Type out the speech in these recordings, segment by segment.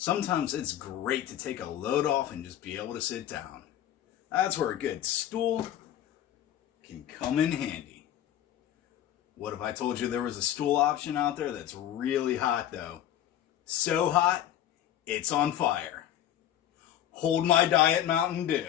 Sometimes it's great to take a load off and just be able to sit down. That's where a good stool can come in handy. What if I told you there was a stool option out there that's really hot though? So hot, it's on fire. Hold my Diet Mountain Dew.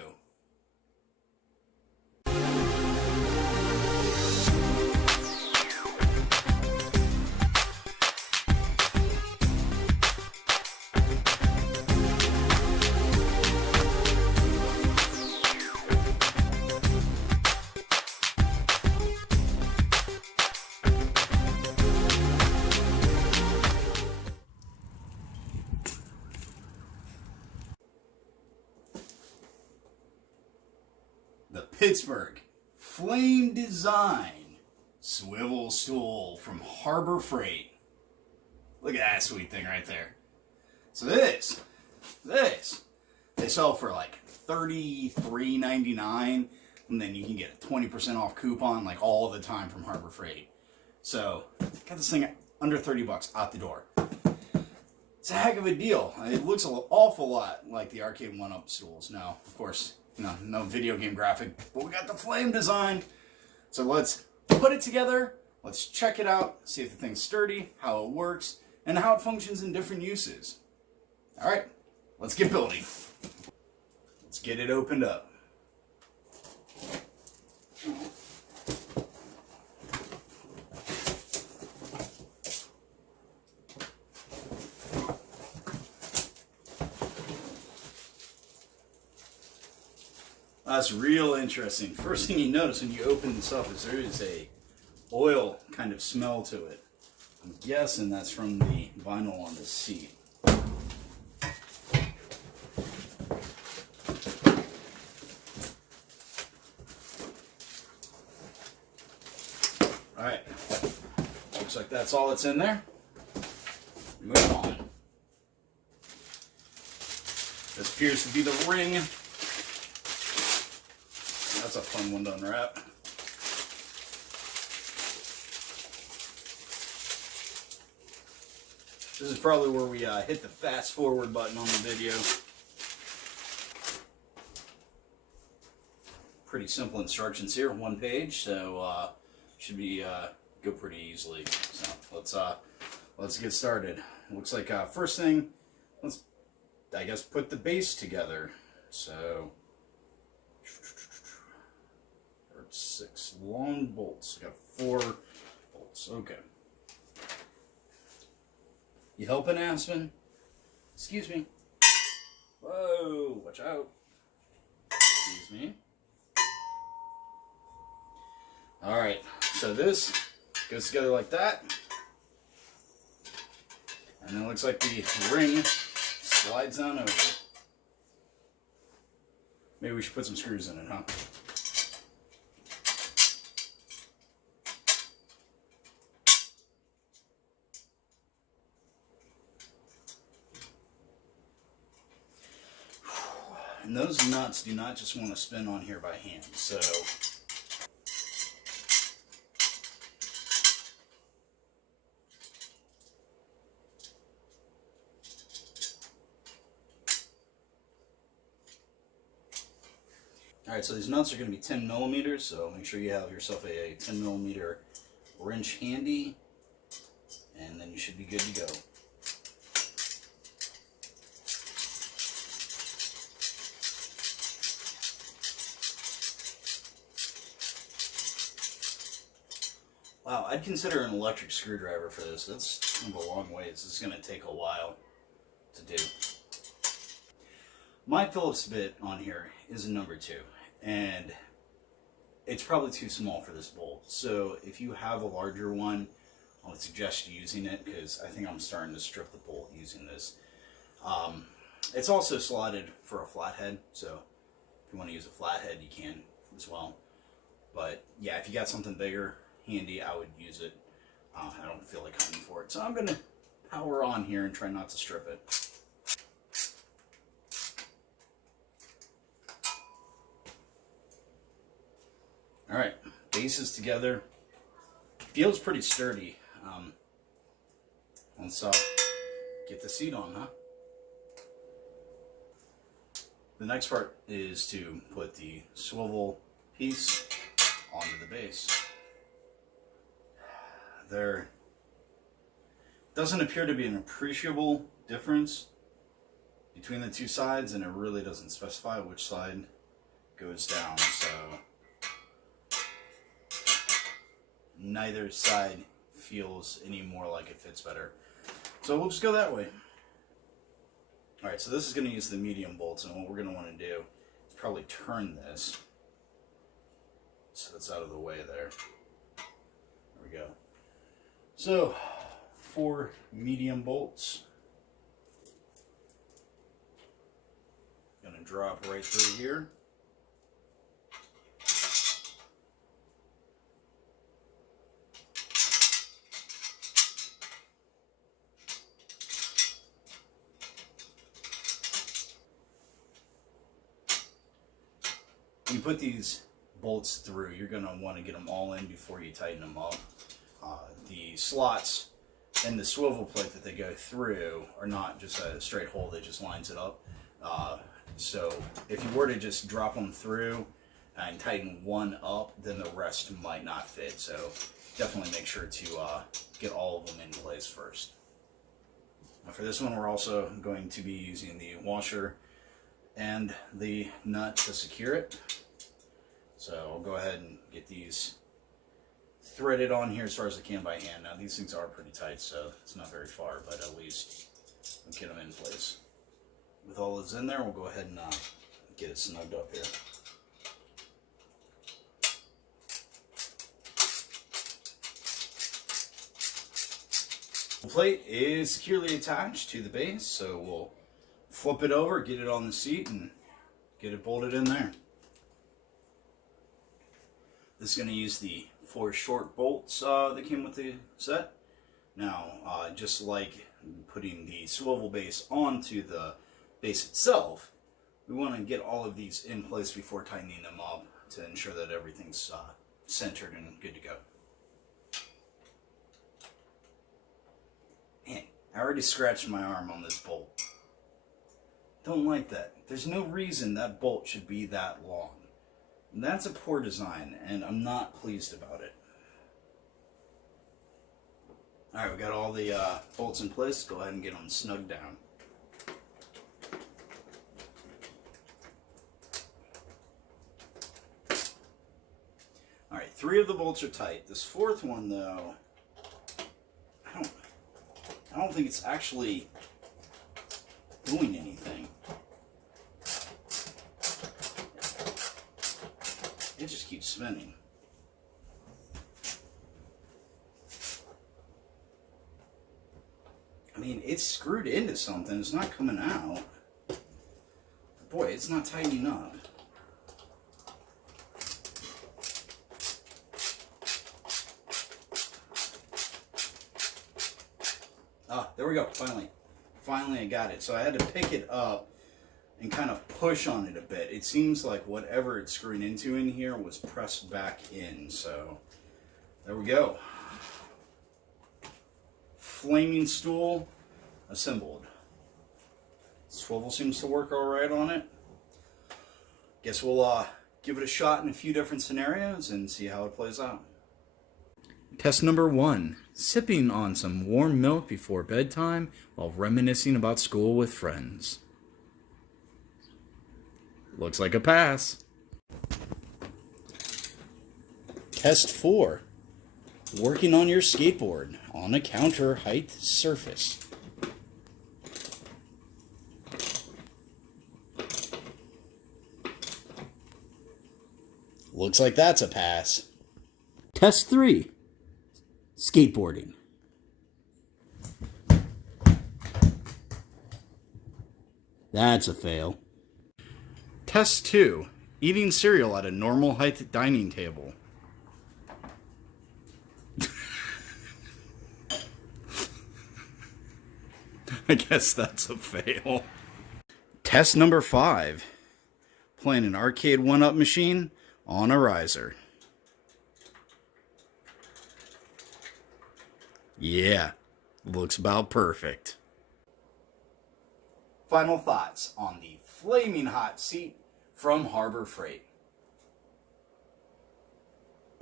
The Pittsburgh Flame Design Swivel Stool from Harbor Freight. Look at that sweet thing right there. So this, they sell for like $33.99, and then you can get a 20% off coupon like all the time from Harbor Freight. So, got this thing under 30 bucks out the door. It's a heck of a deal. It looks an awful lot like the arcade one-up stools. Now, of course, no video game graphic, but we got the flame design. So let's put it together, let's check it out, see if the thing's sturdy, how it works, and how it functions in different uses. All right, let's get building. Let's get it opened up. That's real interesting. First thing you notice when you open this up is there is a oil kind of smell to it. I'm guessing that's from the vinyl on the seat. Alright, looks like that's all that's in there. Move on. This appears to be the ring. That's a fun one to unwrap. This is probably where we hit the fast forward button on the video. Pretty simple instructions here, one page, so should be go pretty easily. So let's get started. Looks like first thing, let's put the base together. So 6 long bolts. Got 4 bolts. Okay. You helping, Aspen? Excuse me. Whoa, watch out. Excuse me. Alright, so this goes together like that. And then it looks like the ring slides on over. Maybe we should put some screws in it, huh? And those nuts do not just want to spin on here by hand, so alright, so these nuts are going to be 10 millimeters, so make sure you have yourself a 10 millimeter wrench handy, and then you should be good to go. Wow, I'd consider an electric screwdriver for this. That's kind of a long ways. This is going to take a while to do. My Phillips bit on here is a number 2, and it's probably too small for this bolt. So if you have a larger one, I would suggest using it, because I think I'm starting to strip the bolt using this. It's also slotted for a flathead, so if you want to use a flathead, you can as well. But yeah, if you got something bigger, handy, I would use it. I don't feel like hunting for it, so I'm gonna power on here and try not to strip it. All right, base is together. Feels pretty sturdy. Let's get the seat on, huh? The next part is to put the swivel piece onto the base. There doesn't appear to be an appreciable difference between the two sides, and it really doesn't specify which side goes down, so neither side feels any more like it fits better. So we'll just go that way. Alright, so this is going to use the medium bolts, and what we're going to want to do is probably turn this so it's out of the way there. There we go. So, 4 medium bolts. Going to drop right through here. When you put these bolts through, you're going to want to get them all in before you tighten them up. The slots and the swivel plate that they go through are not just a straight hole that just lines it up. So if you were to just drop them through and tighten one up, then the rest might not fit. So definitely make sure to get all of them in place first. Now for this one, we're also going to be using the washer and the nut to secure it. So I'll go ahead and get these threaded on here as far as I can by hand. Now these things are pretty tight, so it's not very far, but at least we'll get them in place. With all this in there, we'll go ahead and get it snugged up here. The plate is securely attached to the base, so we'll flip it over, get it on the seat, and get it bolted in there. This is going to use the 4 short bolts that came with the set. Now, just like putting the swivel base onto the base itself, we want to get all of these in place before tightening them up to ensure that everything's centered and good to go. Man, I already scratched my arm on this bolt. Don't like that. There's no reason that bolt should be that long. And that's a poor design, and I'm not pleased about it. Alright, we got all the bolts in place. Go ahead and get them snugged down. Alright, 3 of the bolts are tight. This 4th one, though, I don't think it's actually doing anything. It just keeps spinning. I mean, it's screwed into something. It's not coming out. Boy, it's not tightening up. Ah, there we go, finally. Finally I got it. So I had to pick it up and kind of push on it a bit. It seems like whatever it's screwing into in here was pressed back in. So there we go. Flaming stool assembled. Swivel seems to work all right on it. Guess we'll give it a shot in a few different scenarios and see how it plays out. Test number 1. Sipping on some warm milk before bedtime while reminiscing about school with friends. Looks like a pass. Test 4. Working on your skateboard on a counter height surface. Looks like that's a pass. Test 3. Skateboarding. That's a fail. Test 2. Eating cereal at a normal height dining table. I guess that's a fail. Test number 5. Playing an arcade 1-up machine on a riser. Yeah, looks about perfect. final thoughts on the flaming hot seat from Harbor Freight.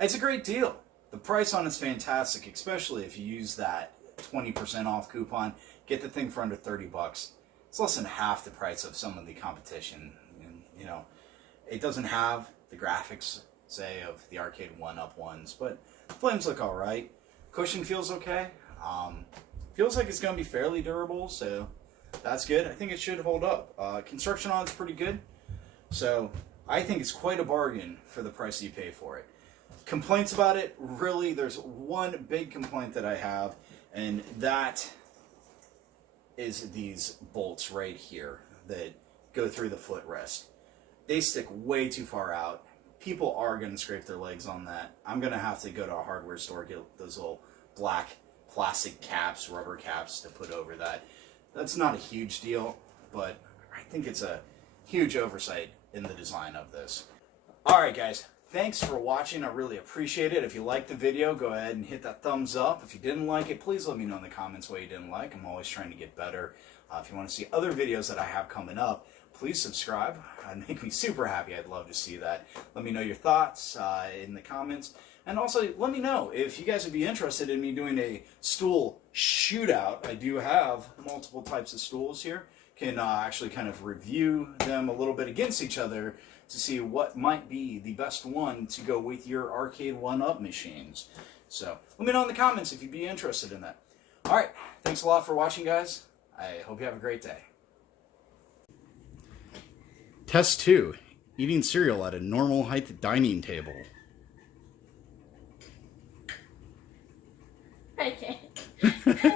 It's a great deal. The price on it's fantastic, especially if you use that 20% off coupon. Get the thing for under 30 bucks. It's less than half the price of some of the competition. And, you know, it doesn't have the graphics, say, of the Arcade 1-Up ones, but the flames look all right. Cushion feels okay. Feels like it's going to be fairly durable, so that's good. I think it should hold up. Construction on it's pretty good, so I think it's quite a bargain for the price you pay for it. Complaints about it, really, there's one big complaint that I have, and that is these bolts right here that go through the footrest. They stick way too far out. People are going to scrape their legs on that. I'm going to have to go to a hardware store, get those little black plastic caps, rubber caps to put over that. That's not a huge deal, but I think it's a huge oversight in the design of this. Alright guys, thanks for watching. I really appreciate it. If you liked the video, go ahead and hit that thumbs up. If you didn't like it, please let me know in the comments what you didn't like. I'm always trying to get better. If you want to see other videos that I have coming up, please subscribe. It'd make me super happy. I'd love to see that. Let me know your thoughts in the comments. And also, let me know if you guys would be interested in me doing a stool shootout. I do have multiple types of stools here. Can actually kind of review them a little bit against each other to see what might be the best one to go with your Arcade 1-Up machines. So, let me know in the comments if you'd be interested in that. Alright, thanks a lot for watching, guys. I hope you have a great day. Test 2. Eating cereal at a normal height dining table. I can't.